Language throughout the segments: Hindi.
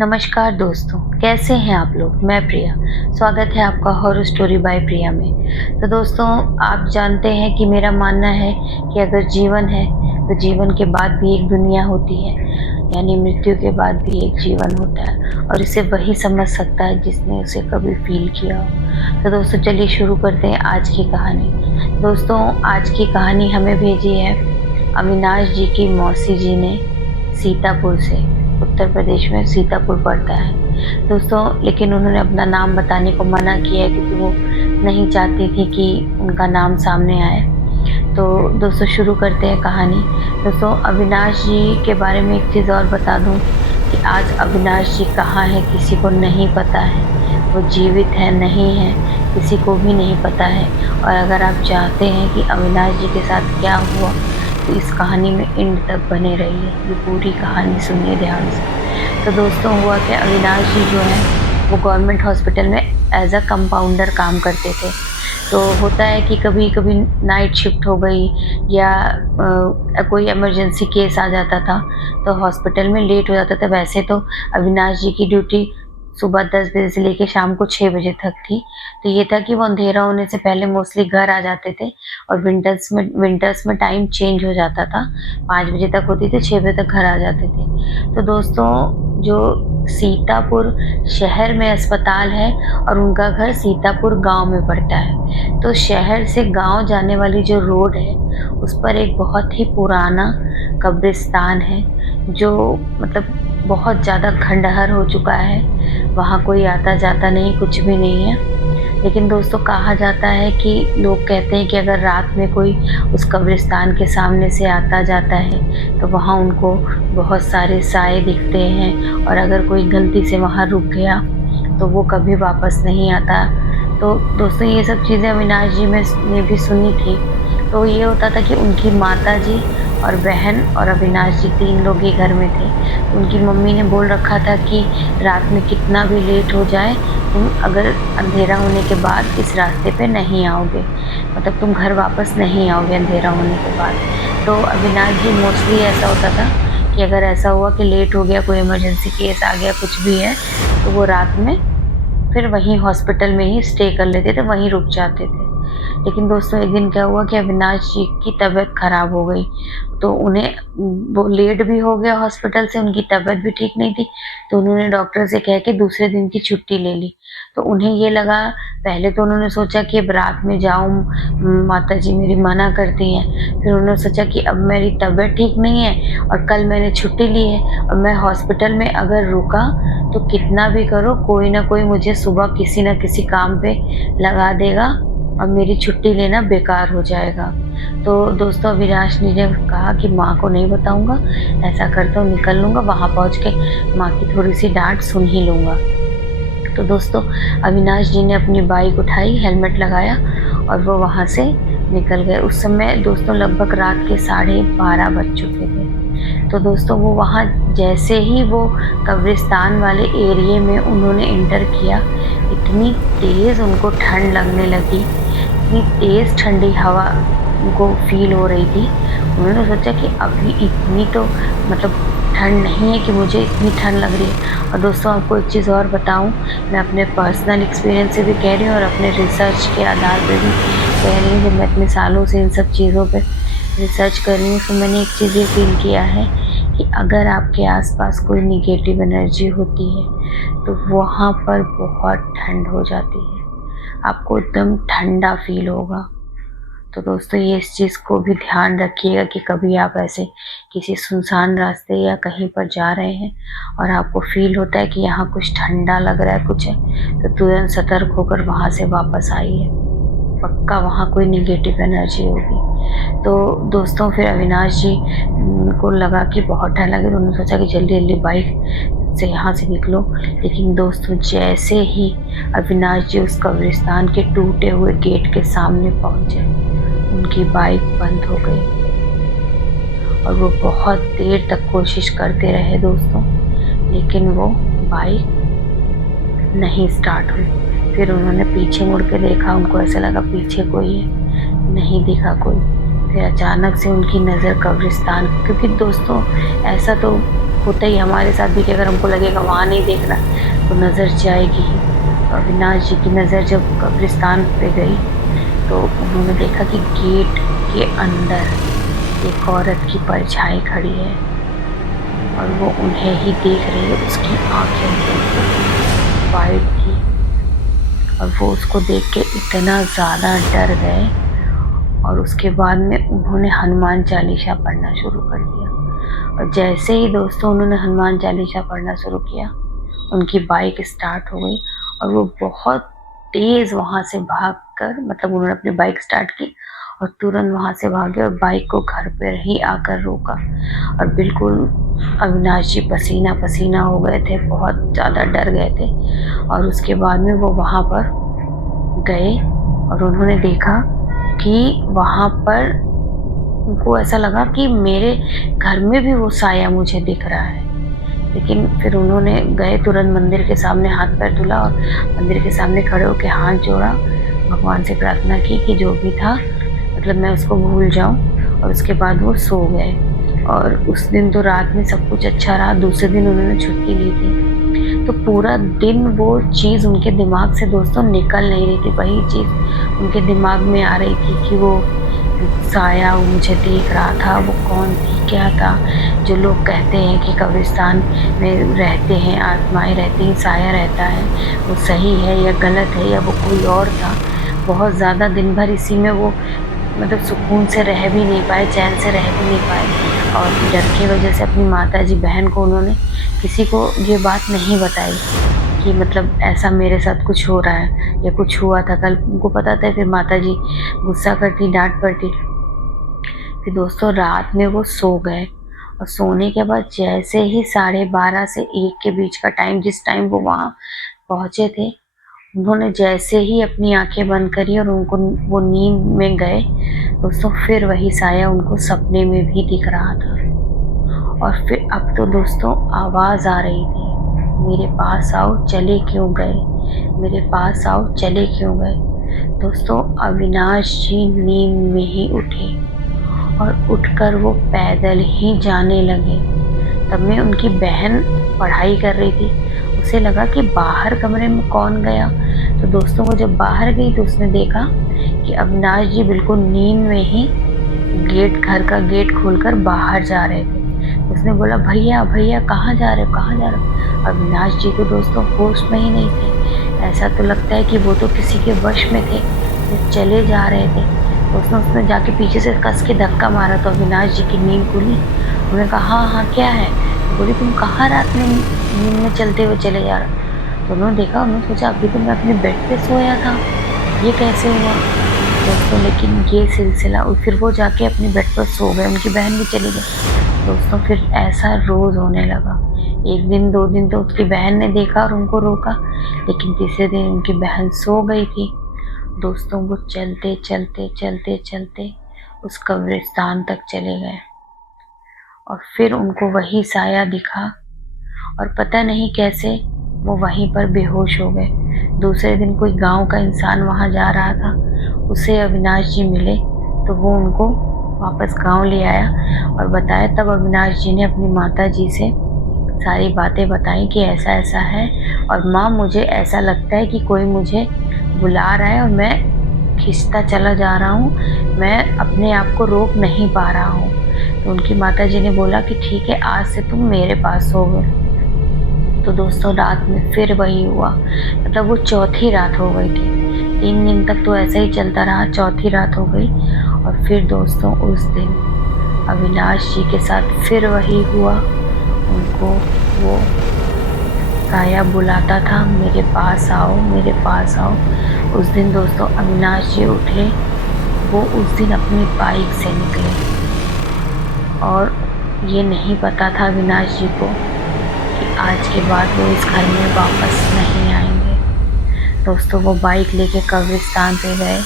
नमस्कार दोस्तों, कैसे हैं आप लोग? मैं प्रिया। स्वागत है आपका हॉरर स्टोरी बाय प्रिया में। तो दोस्तों, आप जानते हैं कि मेरा मानना है कि अगर जीवन है, तो जीवन के बाद भी एक दुनिया होती है, यानी मृत्यु के बाद भी एक जीवन होता है और इसे वही समझ सकता है जिसने उसे कभी फ़ील किया हो। तो दोस्तों, चलिए शुरू करते हैं आज की कहानी। दोस्तों, आज की कहानी हमें भेजी है अविनाश जी की मौसी जी ने, सीतापुर से। उत्तर प्रदेश में सीतापुर पड़ता है दोस्तों, लेकिन उन्होंने अपना नाम बताने को मना किया है क्योंकि वो नहीं चाहती थी कि उनका नाम सामने आए। तो दोस्तों, शुरू करते हैं कहानी। दोस्तों, अविनाश जी के बारे में एक चीज़ और बता दूं कि आज अविनाश जी कहाँ हैं किसी को नहीं पता है। वो जीवित है नहीं है किसी को भी नहीं पता है। और अगर आप चाहते हैं कि अविनाश जी के साथ क्या हुआ, तो इस कहानी में एंड तक बने रहिए। ये पूरी कहानी सुनिए ध्यान से। तो दोस्तों, हुआ कि अविनाश जी जो हैं वो गवर्नमेंट हॉस्पिटल में एज अ कंपाउंडर काम करते थे। तो होता है कि कभी कभी नाइट शिफ्ट हो गई या कोई इमरजेंसी केस आ जाता था तो हॉस्पिटल में लेट हो जाता था। वैसे तो अविनाश जी की ड्यूटी सुबह 10 बजे से लेके शाम को 6 बजे तक थी। तो ये था कि वो अंधेरा होने से पहले मोस्टली घर आ जाते थे और विंटर्स में टाइम चेंज हो जाता था। 5 बजे तक होती थी, 6 बजे तक घर आ जाते थे। तो दोस्तों, जो सीतापुर शहर में अस्पताल है और उनका घर सीतापुर गाँव में पड़ता है। तो शहर से गाँव जाने वाली जो रोड है, उस पर एक बहुत ही पुराना कब्रिस्तान है, जो मतलब बहुत ज़्यादा खंडहर हो चुका है। वहाँ कोई आता-जाता नहीं, कुछ भी नहीं है। लेकिन दोस्तों, कहा जाता है कि लोग कहते हैं कि अगर रात में कोई उस कब्रिस्तान के सामने से आता-जाता है, तो वहाँ उनको बहुत सारे साए दिखते हैं और अगर कोई गलती से वहाँ रुक गया, तो वो कभी वापस नहीं आता। तो दोस्तों, ये सब चीज़ें अविनाश जी ने भी सुनी थी। तो ये होता था कि उनकी माताजी और बहन और अविनाश जी 3 लोग ही घर में थे। उनकी मम्मी ने बोल रखा था कि रात में कितना भी लेट हो जाए, तुम अगर अंधेरा होने के बाद इस रास्ते पे नहीं आओगे, मतलब तुम घर वापस नहीं आओगे अंधेरा होने के बाद। तो अविनाश जी मोस्टली ऐसा होता था कि अगर ऐसा हुआ कि लेट हो गया, कोई इमरजेंसी केस आ गया, कुछ भी है, तो वो रात में फिर वहीं हॉस्पिटल में ही स्टे कर लेते थे, वहीं रुक जाते थे। लेकिन दोस्तों, एक दिन क्या हुआ कि अविनाश जी की तबीयत खराब हो गई, तो उन्हें वो लेट भी हो गया हॉस्पिटल से, उनकी तबीयत भी ठीक नहीं थी। तो उन्होंने डॉक्टर से कह के दूसरे दिन की छुट्टी ले ली। तो उन्हें ये लगा, पहले तो उन्होंने सोचा कि अब रात में जाऊँ, माताजी मेरी मना करती हैं। फिर उन्होंने सोचा कि अब मेरी तबीयत ठीक नहीं है और कल मैंने छुट्टी ली है और मैं हॉस्पिटल में अगर रुका, तो कितना भी करो कोई ना कोई मुझे सुबह किसी न किसी काम पे लगा देगा और मेरी छुट्टी लेना बेकार हो जाएगा। तो दोस्तों, अविनाश ने जब कहा कि माँ को नहीं बताऊँगा, ऐसा करता हूँ निकल लूँगा, वहाँ पहुँच के माँ की थोड़ी-सी डाँट सुन ही लूँगा। तो दोस्तों, अविनाश जी ने अपनी बाइक उठाई, हेलमेट लगाया और वो वहाँ से निकल गए। उस समय दोस्तों लगभग रात के 12:30 बज चुके थे। तो दोस्तों, वो वहाँ जैसे ही वो कब्रिस्तान वाले एरिये में उन्होंने एंटर किया, इतनी तेज़ उनको ठंड लगने लगी, इतनी तेज़ ठंडी हवा उनको फ़ील हो रही थी। उन्होंने सोचा कि अभी इतनी तो मतलब ठंड नहीं है कि मुझे इतनी ठंड लग रही है। और दोस्तों, आपको एक चीज़ और बताऊँ, मैं अपने पर्सनल एक्सपीरियंस से भी कह रही हूँ और अपने रिसर्च के आधार पे भी कह रही हूँ, जब मैं इतने सालों से इन सब चीज़ों पे रिसर्च कर रही हूँ, तो मैंने एक चीज़ ये फ़ील किया है कि अगर आपके आस-पास कोई नेगेटिव एनर्जी होती है, तो वहाँ पर बहुत ठंड हो जाती है। आपको एकदम ठंडा फ़ील होगा। तो दोस्तों, ये इस चीज़ को भी ध्यान रखिएगा कि कभी आप ऐसे किसी सुनसान रास्ते या कहीं पर जा रहे हैं और आपको फ़ील होता है कि यहाँ कुछ ठंडा लग रहा है, कुछ है, तो तुरंत सतर्क होकर वहाँ से वापस आइए। पक्का वहाँ कोई नेगेटिव एनर्जी होगी। तो दोस्तों, फिर अविनाश जी को लगा कि बहुत ठंड लगी, तो उन्होंने सोचा कि जल्दी-जल्दी बाइक से यहाँ से निकलो। लेकिन दोस्तों, जैसे ही अविनाश जी उस कब्रिस्तान के टूटे हुए गेट के सामने पहुँचे, उनकी बाइक बंद हो गई और वो बहुत देर तक कोशिश करते रहे दोस्तों, लेकिन वो बाइक नहीं स्टार्ट हुई। फिर उन्होंने पीछे मुड़ के देखा, उनको ऐसा लगा पीछे कोई है, नहीं दिखा कोई। फिर अचानक से उनकी नज़र कब्रिस्तान, क्योंकि दोस्तों ऐसा तो होता ही हमारे साथ भी कि अगर हमको लगेगा वहाँ नहीं देखना तो नज़र जाएगी ही। तो अविनाश जी की नज़र जब कब्रिस्तान पे गई तो उन्होंने देखा कि गेट के अंदर एक औरत की परछाई खड़ी है और वो उन्हें ही देख रही है। उसकी आंखें बिल्कुल वाइट थी और वो उसको देख के इतना ज़्यादा डर गए और उसके बाद में उन्होंने हनुमान चालीसा पढ़ना शुरू कर दिया। और जैसे ही दोस्तों उन्होंने हनुमान चालीसा पढ़ना शुरू किया, उनकी बाइक स्टार्ट हो गई और वो बहुत तेज़ वहाँ से भागकर, मतलब उन्होंने अपनी बाइक स्टार्ट की और तुरंत वहाँ से भागे और बाइक को घर पर ही आकर रोका। और बिल्कुल अविनाश जी पसीना पसीना हो गए थे, बहुत ज़्यादा डर गए थे। और उसके बाद में वो वहाँ पर गए और उन्होंने देखा कि वहाँ पर उनको ऐसा लगा कि मेरे घर में भी वो साया मुझे दिख रहा है। लेकिन फिर उन्होंने गए तुरंत मंदिर के सामने, हाथ पैर धुला और मंदिर के सामने खड़े होकर हाथ जोड़ा, भगवान से प्रार्थना की कि जो भी था मतलब मैं उसको भूल जाऊं। और उसके बाद वो सो गए। और उस दिन तो रात में सब कुछ अच्छा रहा। दूसरे दिन उन्होंने छुट्टी ली थी तो पूरा दिन वो चीज़ उनके दिमाग से दोस्तों निकल नहीं रही थी। वही चीज़ उनके दिमाग में आ रही थी कि वो साया वो मुझे देख रहा था, वो कौन थी, क्या था। जो लोग कहते हैं कि कब्रिस्तान में रहते हैं, आत्माएं रहती हैं, साया रहता है, वो सही है या गलत है या वो कोई और था। बहुत ज़्यादा दिन भर इसी में वो मतलब सुकून से रह भी नहीं पाए, चैन से रह भी नहीं पाए। और डर की वजह से अपनी माताजी बहन को उन्होंने किसी को ये बात नहीं बताई कि मतलब ऐसा मेरे साथ कुछ हो रहा है या कुछ हुआ था कल। उनको पता था, फिर माताजी गुस्सा करती, डांट पड़ती। फिर दोस्तों रात में वो सो गए और सोने के बाद जैसे ही 12:30 से 1 के बीच का टाइम, जिस टाइम वो वहाँ पहुँचे थे, उन्होंने जैसे ही अपनी आंखें बंद करी और उनको वो नींद में गए दोस्तों, फिर वही साया उनको सपने में भी दिख रहा था। और फिर अब तो दोस्तों आवाज़ आ रही थी, मेरे पास आओ चले क्यों गए, मेरे पास आओ चले क्यों गए। दोस्तों अविनाश जी नींद में ही उठे और उठकर वो पैदल ही जाने लगे। तब में उनकी बहन पढ़ाई कर रही थी। उसे लगा कि बाहर कमरे में कौन गया। तो दोस्तों वो जब बाहर गई तो उसने देखा कि अविनाश जी बिल्कुल नींद में ही घर का गेट खोलकर बाहर जा रहे थे। उसने बोला, भैया भैया कहाँ जा रहे हो, कहाँ जा रहे हो। अविनाश जी तो दोस्तों होश में ही नहीं थे। ऐसा तो लगता है कि वो तो किसी के वश में थे, वो चले जा रहे थे। दोस्तों उसने जाके पीछे से कस के धक्का मारा तो अविनाश जी की नींद खुली। उन्होंने कहा, हाँ हाँ क्या है। बोली, तुम कहाँ रात में नींद में चलते हुए चले जा रहे हो। तो उन्होंने देखा, उन्होंने सोचा अभी तो मैं अपने बेड पे सोया था, ये कैसे हुआ दोस्तों। लेकिन ये सिलसिला, और फिर वो जाके अपने बेड पर सो गए, उनकी बहन भी चली गई। दोस्तों फिर ऐसा रोज़ होने लगा। 1 दिन 2 दिन तो उसकी बहन ने देखा और उनको रोका, लेकिन तीसरे दिन उनकी बहन सो गई थी। दोस्तों वो चलते चलते चलते चलते उस कब्रिस्तान तक चले गए और फिर उनको वही साया दिखा और पता नहीं कैसे वो वहीं पर बेहोश हो गए। दूसरे दिन कोई गांव का इंसान वहां जा रहा था, उसे अविनाश जी मिले तो वो उनको वापस गांव ले आया और बताया। तब अविनाश जी ने अपनी माता जी से सारी बातें बताई कि ऐसा ऐसा है और माँ मुझे ऐसा लगता है कि कोई मुझे बुला रहा है और मैं खिंचता चला जा रहा हूँ, मैं अपने आप को रोक नहीं पा रहा हूँ। तो उनकी माताजी ने बोला कि ठीक है, आज से तुम मेरे पास सोओगे। तो दोस्तों रात में फिर वही हुआ, मतलब वो चौथी रात हो गई थी। 3 दिन तक तो ऐसा ही चलता रहा, चौथी रात हो गई और फिर दोस्तों उस दिन अविनाश जी के साथ फिर वही हुआ। उनको वो साया बुलाता था, मेरे पास आओ, मेरे पास आओ। उस दिन दोस्तों अविनाश जी उठे, वो उस दिन अपनी बाइक से निकले और ये नहीं पता था अविनाश जी को कि आज के बाद वो इस घर में वापस नहीं आएंगे। दोस्तों वो बाइक लेके कब्रिस्तान पे गए।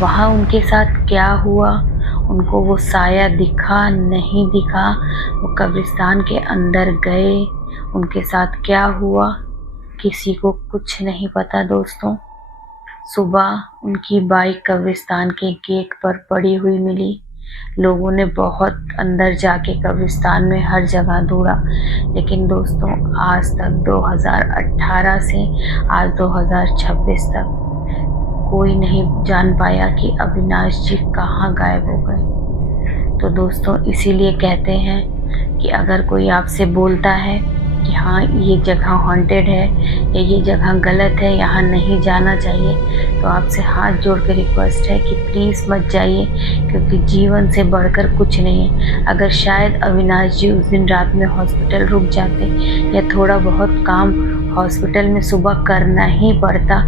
वहाँ उनके साथ क्या हुआ, उनको वो साया दिखा नहीं दिखा, वो कब्रिस्तान के अंदर गए, उनके साथ क्या हुआ किसी को कुछ नहीं पता। दोस्तों सुबह उनकी बाइक कब्रिस्तान के गेट पर पड़ी हुई मिली। लोगों ने बहुत अंदर जाके कब्रिस्तान में हर जगह ढूँढा, लेकिन दोस्तों आज तक 2018 से आज 2026 तक कोई नहीं जान पाया कि अविनाश जी कहाँ गायब हो गए। तो दोस्तों इसीलिए कहते हैं कि अगर कोई आपसे बोलता है कि हाँ ये जगह हॉन्टेड है या ये जगह गलत है, यहाँ नहीं जाना चाहिए, तो आपसे हाथ जोड़ के रिक्वेस्ट है कि प्लीज़ मत जाइए, क्योंकि जीवन से बढ़कर कुछ नहीं है। अगर शायद अविनाश जी उस दिन रात में हॉस्पिटल रुक जाते या थोड़ा बहुत काम हॉस्पिटल में सुबह करना ही पड़ता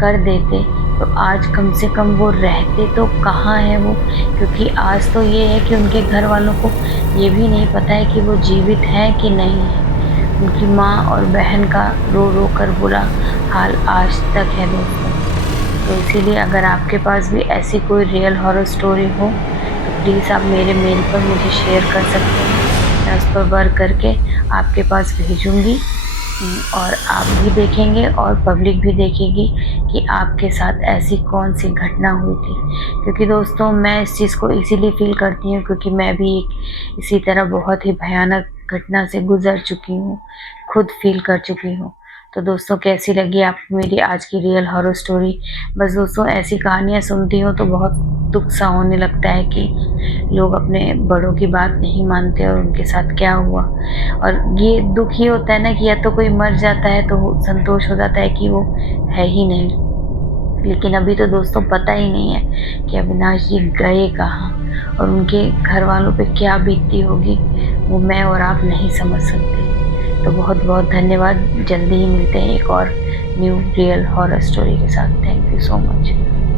कर देते, तो आज कम से कम वो रहते तो कहाँ है वो, क्योंकि आज तो ये है कि उनके घर वालों को ये भी नहीं पता है कि वो जीवित हैं कि नहीं है। उनकी माँ और बहन का रो रो कर बुरा हाल आज तक है दोस्तों। तो इसीलिए अगर आपके पास भी ऐसी कोई रियल हॉरर स्टोरी हो तो प्लीज़ आप मेरे मेल पर मुझे शेयर कर सकते हैं। मैं उस पर वर्क करके आपके पास भेजूँगी और आप भी देखेंगे और पब्लिक भी देखेगी कि आपके साथ ऐसी कौन सी घटना हुई थी। क्योंकि दोस्तों मैं इस चीज़ को इसीलिए फ़ील करती हूँ क्योंकि मैं भी एक इसी तरह बहुत ही भयानक घटना से गुज़र चुकी हूँ, खुद फ़ील कर चुकी हूँ। तो दोस्तों कैसी लगी आपको मेरी आज की रियल हॉरर स्टोरी? बस दोस्तों ऐसी कहानियाँ सुनती हूँ तो बहुत दुःख सा होने लगता है कि लोग अपने बड़ों की बात नहीं मानते और उनके साथ क्या हुआ। और ये दुःख ये होता है ना कि या तो कोई मर जाता है तो संतोष हो जाता है कि वो है ही नहीं, लेकिन अभी तो दोस्तों पता ही नहीं है कि अविनाश जी गए कहाँ और उनके घर वालों पे क्या बीतती होगी, वो मैं और आप नहीं समझ सकते। तो बहुत बहुत धन्यवाद। जल्दी ही मिलते हैं एक और न्यू रियल हॉरर स्टोरी के साथ। Thank you so much.